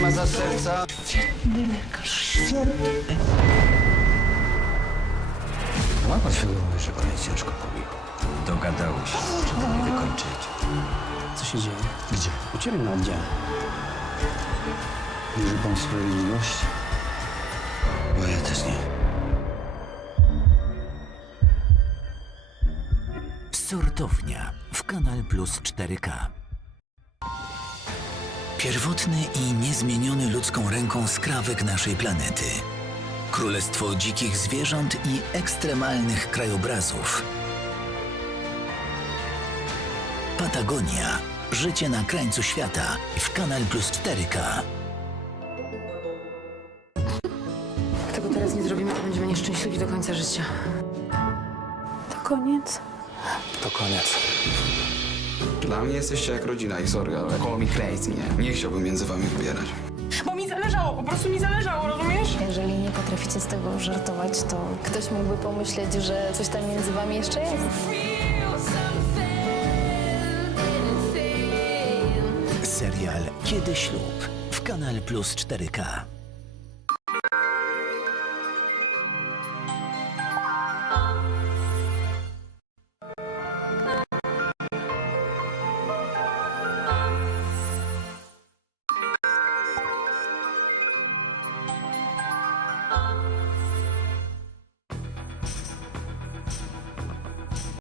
ma za serca. Ma pan świadomość, że jest ciężko pobił. Dogadały się, żeby mnie wykończyć. Co się dzieje? Gdzie? U ciebie na oddziale. Wierzy pan w sprawiedliwość? Bo ja też nie. Sortownia w Kanal Plus 4K. Pierwotny i niezmieniony ludzką ręką skrawek naszej planety. Królestwo dzikich zwierząt i ekstremalnych krajobrazów. Patagonia. Życie na krańcu świata w Kanal Plus 4K. Jak tego teraz nie zrobimy, to będziemy nieszczęśliwi do końca życia. To koniec. To koniec. Dla mnie jesteście jak rodzina i sorry, ale call me crazy, nie? Nie chciałbym między wami wybierać. Bo mi zależało, po prostu mi zależało, rozumiesz? Jeżeli nie potraficie z tego żartować, to ktoś mógłby pomyśleć, że coś tam między wami jeszcze jest. Serial Kiedy ślub w Kanal Plus 4K.